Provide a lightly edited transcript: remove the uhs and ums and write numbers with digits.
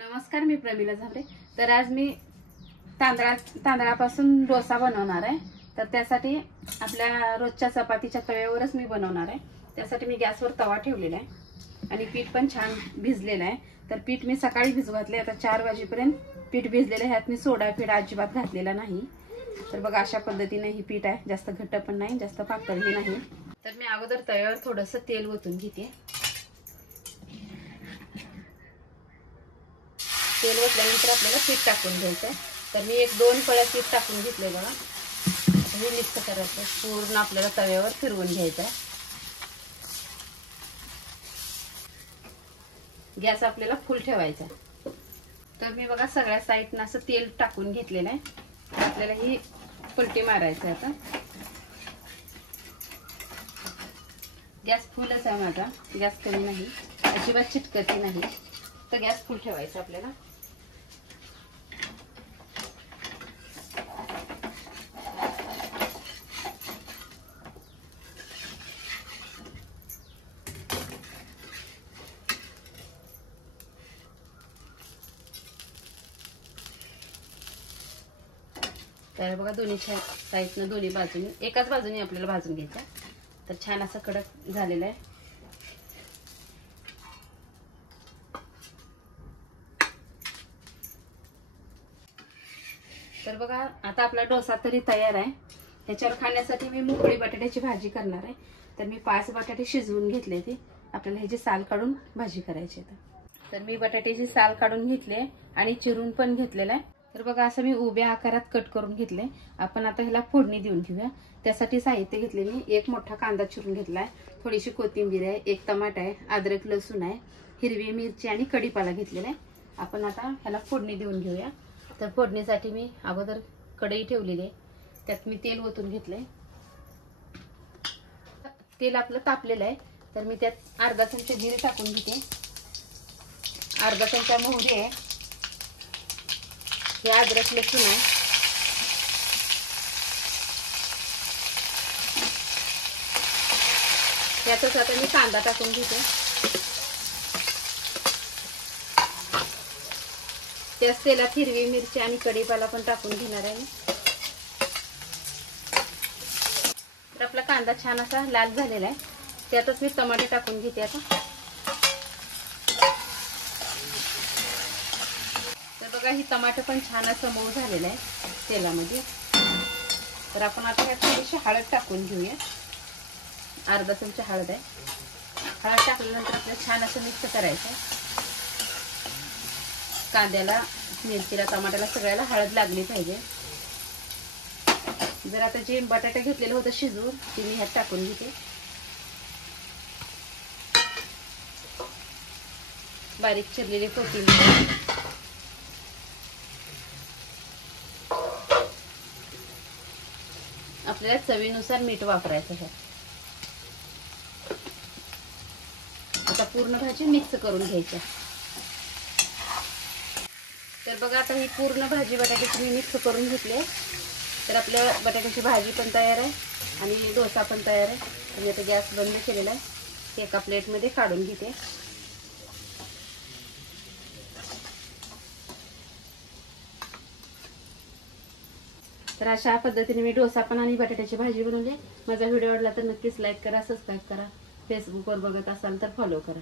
नमस्कार, मी प्रमिला झाले। तर आज मी तांदळापासून डोसा बनवणार आहे। तर त्यासाठी आपल्या रोजच्या चपातीच्या तव्यावरच मी बनवणार आहे। त्यासाठी मी गॅसवर तवा ठेवलेला आहे आणि पीठ पण छान भिजलेलं आहे। तर पीठ मी सकाळी भिजवत घातले, आता 4 वाजेपर्यंत पीठ भिजलेलं आहे। ह्यात मी सोडा पीठ अजिबात घातलेला नाही। तर बघा, अशा पद्धतीने ही पीठ आहे, जास्त घट्ट पण नाही जास्त पातळही नाही। तर मी अगोदर तव्यावर थोडंसं तेल ओतून घेते। तेल ओतल्यानंतर आपल्याला पीठ टाकून घ्यायचं। तर मी 1-2 पळ्या पीठ टाकून घेतले बघा। हे मिक्स करायचं, पूर्ण आपल्याला तव्यावर फिरवून घ्यायचं। गॅस आपल्याला फुल ठेवायचा। तर मी बघा सगळ्या साईडनं असं तेल टाकून घेतलेलं आहे। आपल्याला ही पलटी मारायचं आता। गॅस फुलच आहे माझा, गॅस कमी नाही, अजिबात चिटकती नाही। तर गॅस फुल ठेवायचा आपल्याला। तर बघा, दोन्ही साईडनं दोन्ही बाजूने एकाच बाजूने आपल्याला भाजून घ्यायचं। तर छान असं कडक झालेलं आहे। तर बघा, आता आपला डोसा तरी तयार आहे। ह्याच्यावर खाण्यासाठी मी मोकळी बटाट्याची भाजी करणार आहे। तर मी 5 बटाटे शिजवून घेतले, ते आपल्याला ह्याची साल काढून भाजी करायची आहे। तर मी बटाट्याची साल काढून घेतले आणि चिरून पण घेतलेला आहे। तर बघा, असं मी उभ्या आकारात कट करून घेतले। आपण आता ह्याला फोडणी देऊन घेऊया। त्यासाठी साहित्य घेतले मी 1 मोठा कांदा चिरून घेतलाय, थोडीशी कोथिंबीर आहे, 1 टमाटा आहे, अद्रक लसूण आहे, हिरवी मिरची आणि कढीपाला घेतलेला आहे। आपण आता ह्याला फोडणी देऊन घेऊया। तर फोडणीसाठी मी अगोदर कढई ठेवलेली आहे, त्यात मी तेल ओतून घेतलंय। तेल आपलं तापलेलं आहे, तर मी त्यात अर्धा चमचा जिरे टाकून घेते, अर्धा चमचा मोहरी आहे, हे अद्रक लसूण आहे, यातच आता मी कांदा टाकून घेते। त्याच तेलात हिरवी मिरची आणि कढीपाला पण टाकून घेणार आहे। तर आपला कांदा छान असा लाल झालेला आहे, त्यातच मी टमाटे टाकून घेते आता। तर बघा, ही टमाटर पण छान असं मऊ झालेलं आहे तेलामध्ये। तर आपण आता ह्यात थोडीशी हळद टाकून घेऊया, अर्धा चमचा हळद आहे। हळद टाकल्यानंतर आपल्याला छान असं मिक्स करायचं। कांद्याला, मिरचीला, टमाट्याला सगळ्याला हळद लागली पाहिजे। जर आता जे बटाटा घेतलेलं होतं शिजवून, ते मी ह्यात टाकून घेते। बारीक चिरलेली कोथिंबीर, आपल्याला चवीनुसार मीठ वापरायचं आहे। आता पूर्ण भाजी मिक्स करून घ्यायची। तर बघा, आता ही पूर्ण भाजी बटाट्याची मी मिक्स करून घेतली। तर आपल्या बटाट्याची भाजी पण तयार आहे आणि डोसा पण तयार आहे। तर मी आता गॅस बंद केलेला आहे, एका प्लेटमध्ये काढून घेते। तर अशा पद्धतीने मी डोसा पण आणि बटाट्याची भाजी बनवली। माझा व्हिडिओ आवडला तर नक्कीच लाईक करा, सबस्क्राईब करा। फेसबुकवर बघत असाल तर फॉलो करा।